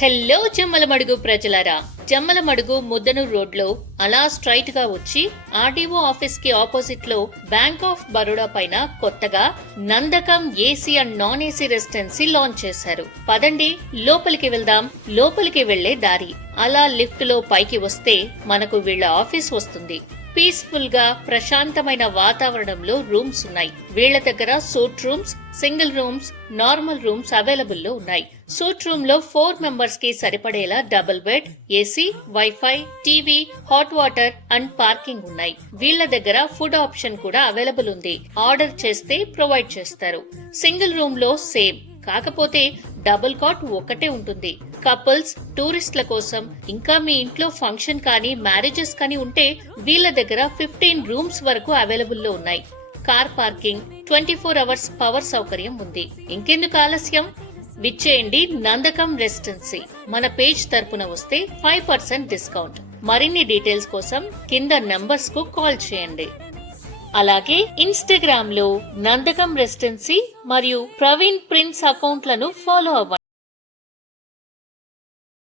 Hello Jammalamadugu ప్రజలారా, జమ్మలమడుగు ముద్దనూరు రోడ్లో అలా స్ట్రైట్ గా వచ్చి ఆర్డీఓ ఆఫీస్ కి ఆపోజిట్ లో బ్యాంక్ ఆఫ్ బరోడా పైన కొత్తగా Nandakam AC and non AC residency launch చేశారు. పదండి లోపలికి వెళ్దాం. లోపలికి వెళ్లే దారి అలా లిఫ్ట్ లో పైకి వస్తే మనకు వీళ్ళ ఆఫీస్ వస్తుంది. పీస్ఫుల్ గా ప్రశాంతమైన వాతావరణంలో రూమ్స్ ఉన్నాయి. వీళ్ల దగ్గర suite rooms, single rooms, normal rooms available లో ఉన్నాయి. సూట్ రూమ్ లో 4 మెంబర్స్ కి సరిపడేలా double bed, AC, WiFi, TV, hot water and parking ఉన్నాయి. వీళ్ల దగ్గర ఫుడ్ ఆప్షన్ కూడా అవైలబుల్ ఉంది. ఆర్డర్ చేస్తే ప్రొవైడ్ చేస్తారు. సింగిల్ రూమ్ లో సేమ్, కాకపోతే డబుల్ కాట్ ఒకటే ఉంటుంది. కపుల్స్, టూరిస్టుల కోసం, ఇంకా మీ ఇంట్లో ఫంక్షన్ కానీ మ్యారేజెస్ కానీ ఉంటే వీళ్ళ దగ్గర 15 రూమ్స్ వరకు అవైలబుల్ లో ఉన్నాయి. కార్ పార్కింగ్, 24 అవర్స్ పవర్ సౌకర్యం ఉంది. ఇంకెందుకు ఆలస్యం, విచ్చేయండి నందకం రెసిడెన్సీ. మన పేజ్ తరపున వస్తే 5% డిస్కౌంట్. మరిన్ని డీటెయిల్స్ కోసం కింద నంబర్స్ కు కాల్ చేయండి. అలాగే ఇన్స్టాగ్రామ్ లో నందకం రెసిడెన్సీ మరియు ప్రవీణ్ ప్రిన్స్ అకౌంట్లను ఫాలో అవ్వండి.